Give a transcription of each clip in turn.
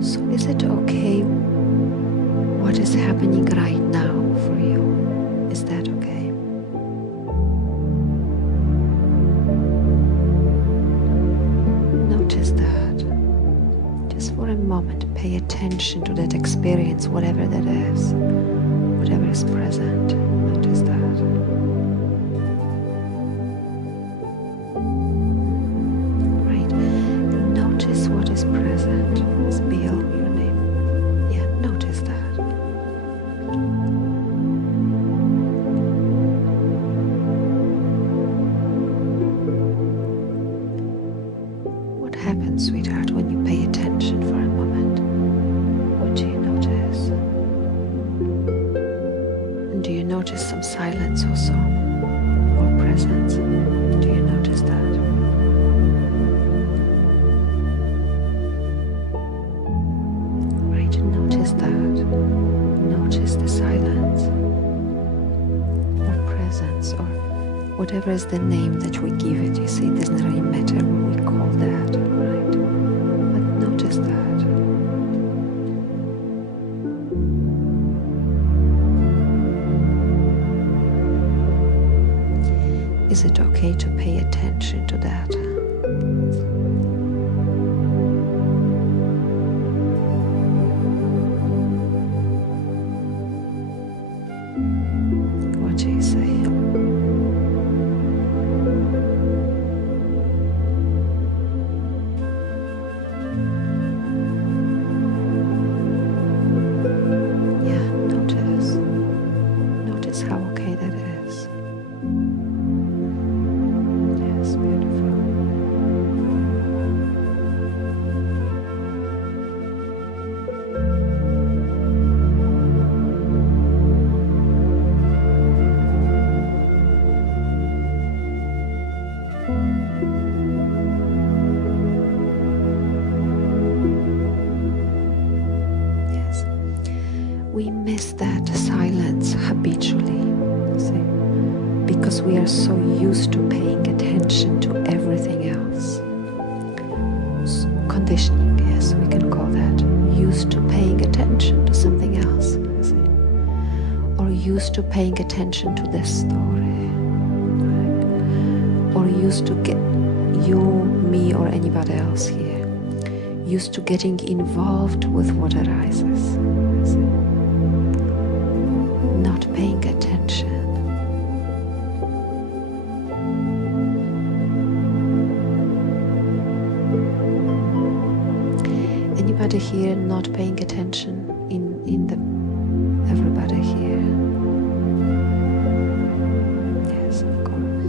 So is it okay what is happening right now for you? Is that okay? Notice that. Just for a moment, pay attention to that experience, whatever that is, whatever is present. Notice that. Right. Notice what is present. Is Bill your name? Yeah, notice that. What happens, sweetheart, when you pay attention for a moment? What do you notice? And do you notice some silence also? Or presence? Do you notice that? Right, notice that. Notice the silence. Or presence, or whatever is the name that we give it. You see, it doesn't really matter what we call that, right? But notice that. Is it okay to pay attention to that? What do you say? Yeah, notice. Notice how okay that is. Yes, beautiful. Yes. We miss that silence habitually, see, because we are so used to paying attention to everything else. Conditioning, yes, we can call that. Used to paying attention to something else, see, or used to paying attention to this story, right? Or used to get you, me, or anybody else here. Used to getting involved with what arises, see? Not paying attention. Anybody here not paying attention in the everybody here? Yes, of course.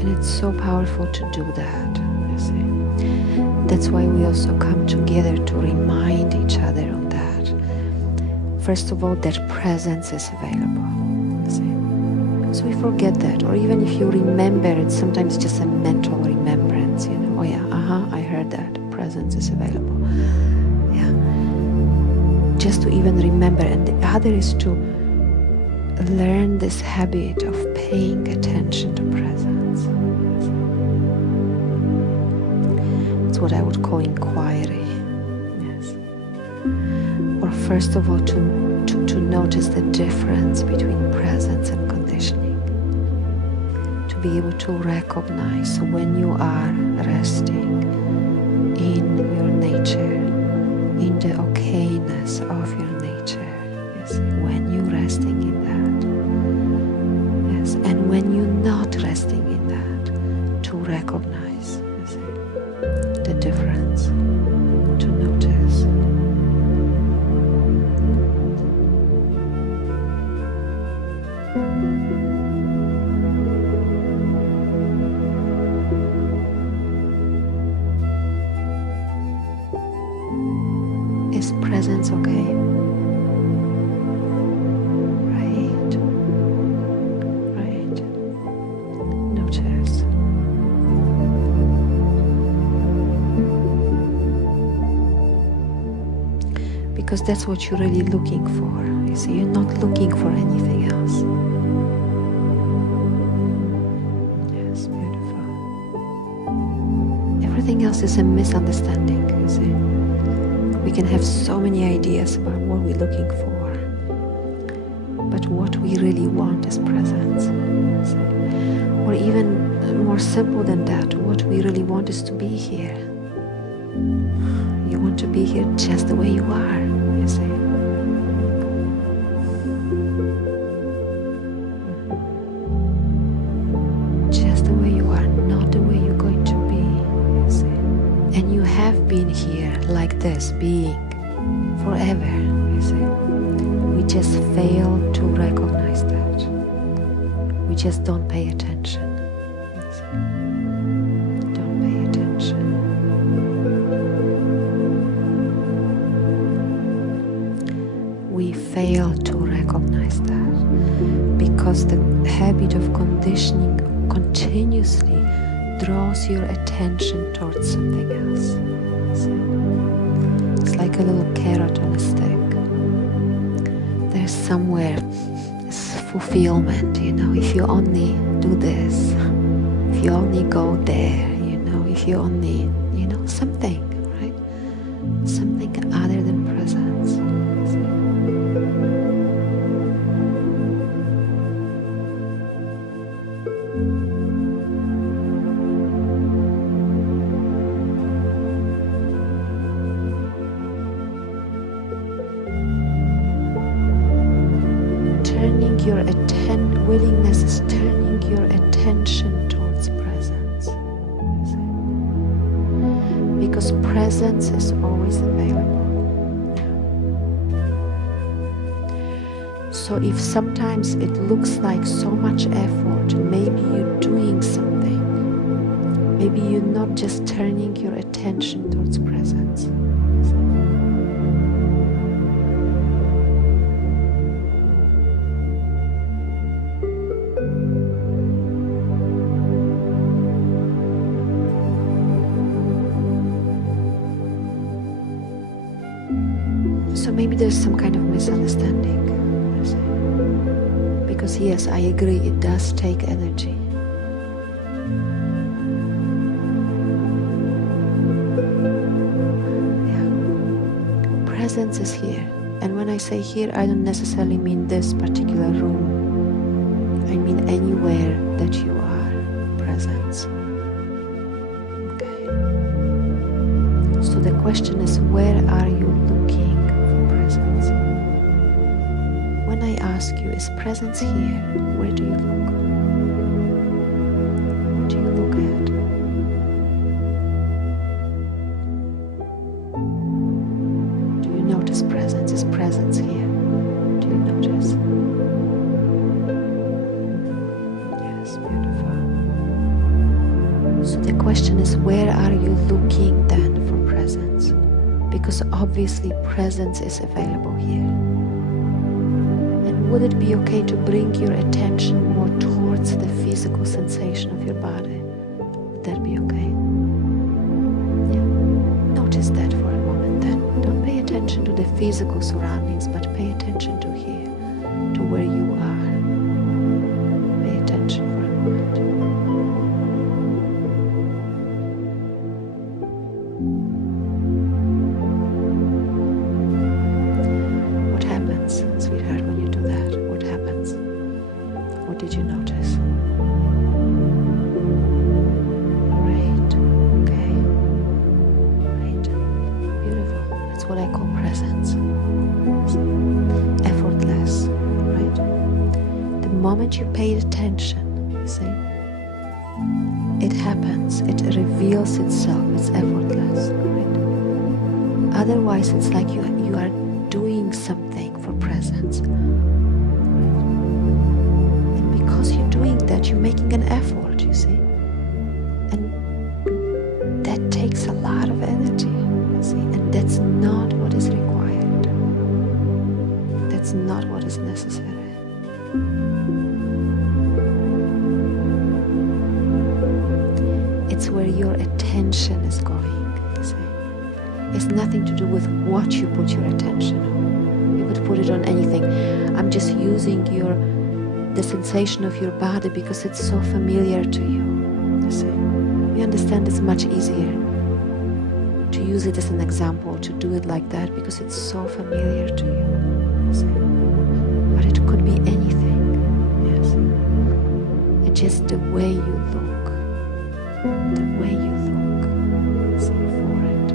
And it's so powerful to do that, you see. That's why we also come together to remind each other of that. First of all, that presence is available, you see. So we forget that, or even if you remember it, sometimes just a mental remembrance, you know. Oh yeah, I heard that. Presence is available. Yeah. Just to even remember. And the other is to learn this habit of paying attention to presence. It's what I would call inquiry. Yes. Or first of all, to notice the difference between presence and conditioning. To be able to recognize when you are resting in your nature, in the okayness of your nature. Yes, when you're resting in that. Yes, and when you're not resting in that, to recognize, you see, the difference, to notice. Is presence okay? Right. Right. Notice. Because that's what you're really looking for, You see, you're not looking for anything else. Yes, beautiful. Everything else is a misunderstanding, you see. We can have so many ideas about what we're looking for, but what we really want is presence. Or even more simple than that, what we really want is to be here. You want to be here just the way you are, you see. Just the way you are, not the way you're going to be, you see. And you have been here like this, being forever, you see. We just fail to recognize that. We just don't pay attention. Don't pay attention. We fail to recognize that because the habit of conditioning continuously draws your attention towards something else. It's like a little carrot on a stick. There's somewhere fulfillment, you know, if you only do this, if you only go there, you know, if you only, you know, something, right? Something other than presence. Willingness is turning your attention towards presence. Because presence is always available. So if sometimes it looks like so much effort, maybe you're doing something. Maybe you're not just turning your attention towards presence. So maybe there's some kind of misunderstanding. Because yes, I agree, it does take energy. Yeah. Presence is here. And when I say here, I don't necessarily mean this particular room. I mean anywhere that you are, presence. Okay. So the question is, where are you looking? When I ask you, is presence here? Where do you look? What do you look at? Do you notice presence? Is presence here? Do you notice? Yes, beautiful. So the question is, where are you looking then for presence? Because obviously presence is available here. And would it be okay to bring your attention more towards the physical sensation of your body? Would that be okay? Yeah. Notice that for a moment then. Don't pay attention to the physical surroundings, but pay attention to here, to where you are. Pay attention for a moment. Sweetheart, when you do that, what happens? What did you notice? Great. Okay. Great. Beautiful. That's what I call presence. Effortless. Right? The moment you pay attention, you see, it happens. It reveals itself. It's effortless. Right? Otherwise, it's like you are doing something for presence. And because you're doing that, you're making an effort, you see. And that takes a lot of energy, you see. And that's not what is required. That's not what is necessary. It's where your attention is going, you see. It's nothing to do with what you put your attention on. You could put it on anything. I'm just using the sensation of your body because it's so familiar to you. You see, you understand it's much easier to use it as an example, to do it like that because it's so familiar to you. You see, but it could be anything. Yes, and just the way you look, the way you look, see, for it.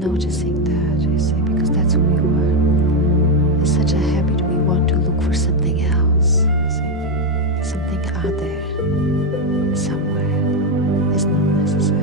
Noticing that, you see, because that's who you are. It's such a habit, we want to look for something else, you see, something out there, somewhere. It's not necessary.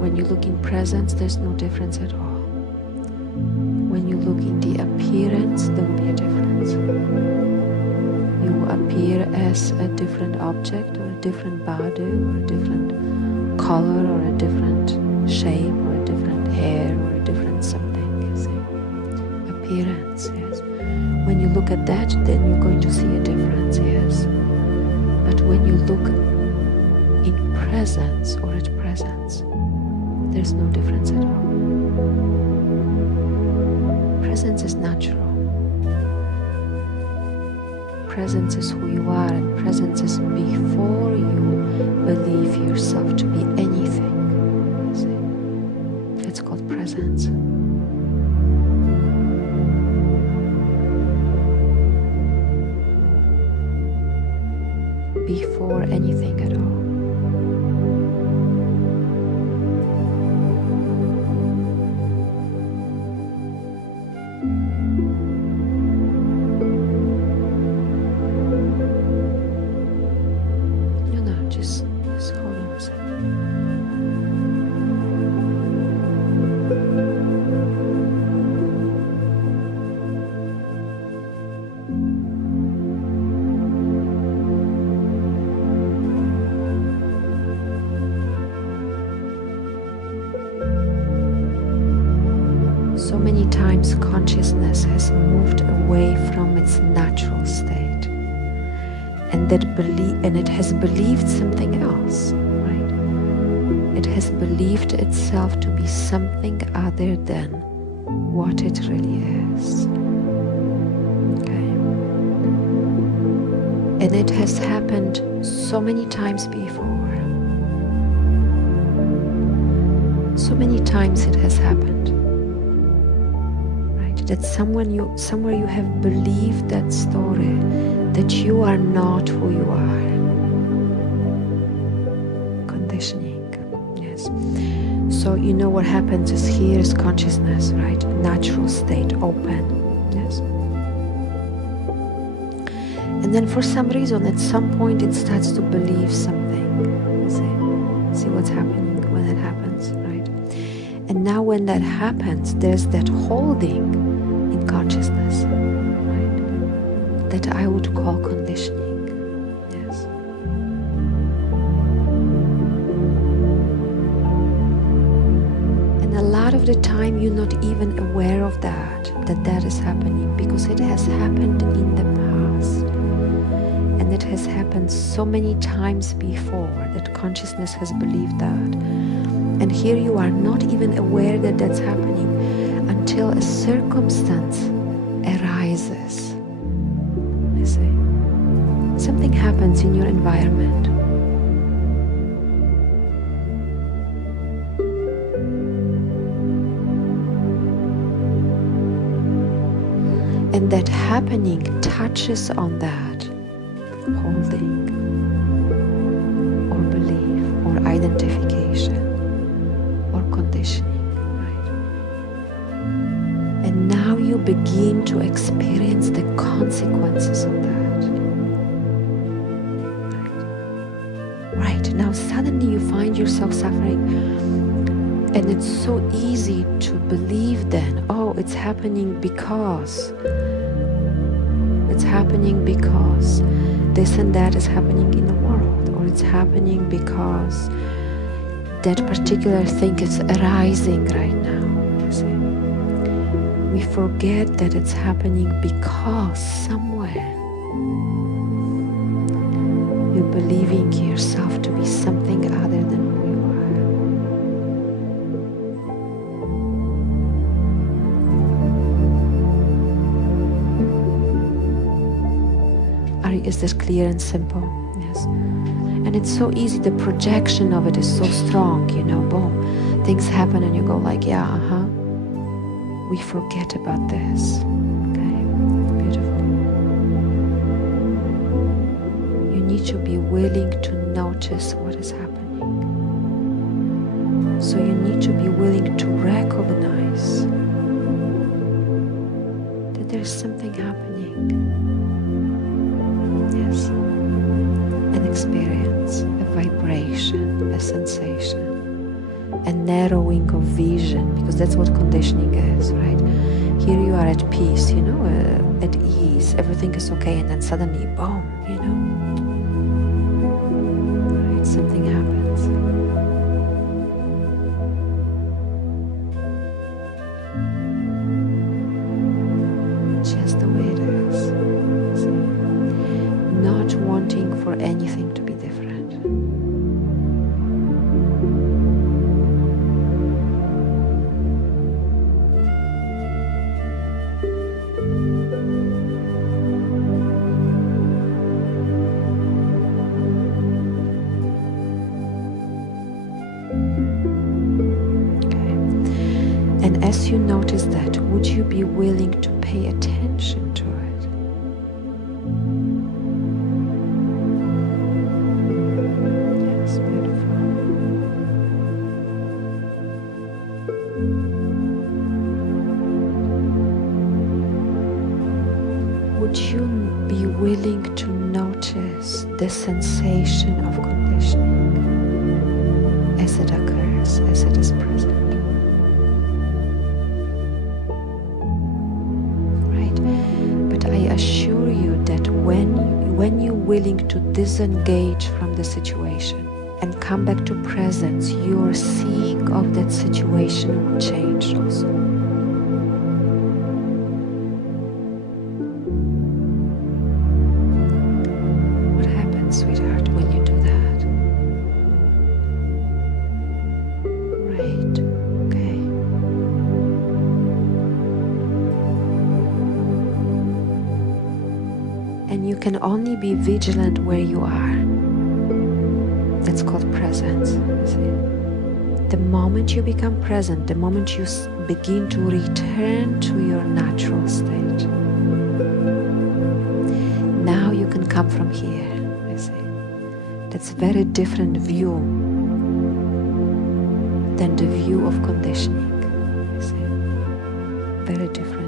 When you look in presence, there's no difference at all. When you look in the appearance, there will be a difference. You appear as a different object or a different body or a different color or a different shape or a different hair or a different something, you see. Appearance, yes. When you look at that, then you're going to see a difference, yes. But when you look in presence or at presence, there's no difference at all. Presence is natural. Presence is who you are, and presence is before you believe yourself to be anything. See? It's called presence. Before anything at all. Just hold on a second. So many times consciousness has moved away from its natural state. And it has believed something else, right? It has believed itself to be something other than what it really is. Okay? And it has happened so many times before. So many times it has happened. Right? That somewhere you have believed that story, that you are not who you are. Conditioning, yes. So you know what happens is here is consciousness, right? Natural state, open, yes. And then for some reason, at some point, it starts to believe something. See what's happening when that happens, right? And now when that happens, there's that holding in consciousness, right? That I would call conditioning, yes. And a lot of of the time you're not even aware of that is happening, because it has happened in the past. And it has happened so many times before that consciousness has believed that. And here you are not even aware that that's happening until a circumstance arises. You see? Something happens in your environment. And that happening touches on that holding or belief or identification or conditioning, right? And now you begin to experience the consequences of that. Right? Now suddenly you find yourself suffering, and it's so easy to believe then, oh, it's happening because this and that is happening in the world, or it's happening because that particular thing is arising right now. You see? We forget that it's happening because somewhere you're believing yourself to be something other than who you are. Is this clear and simple? Yes. And it's so easy, the projection of it is so strong, boom, things happen and you go like, yeah, we forget about this. Okay, beautiful. You need to be willing to notice what is happening. So you need to be willing to recognize that there's something happening. Yes. An experience, a vibration, a sensation, a narrowing of vision, because that's what conditioning is, right? Here you are at peace, at ease, everything is okay, and then suddenly, boom, right? Something happens. Just the way it is. See? Not wanting for anything to be different. And as you notice that, would you be willing to pay attention to it? Yes, beautiful. Would you be willing to notice the sensation of conditioning as it occurs, as it is present? I assure you that when you're willing to disengage from the situation and come back to presence, your seeing of that situation will change also. What happens, sweetheart, when you do that? Right, okay. And you can only be vigilant where you are. That's called presence. You see? The moment you become present, the moment you begin to return to your natural state, now you can come from here. You see? That's a very different view than the view of conditioning. You see? Very different.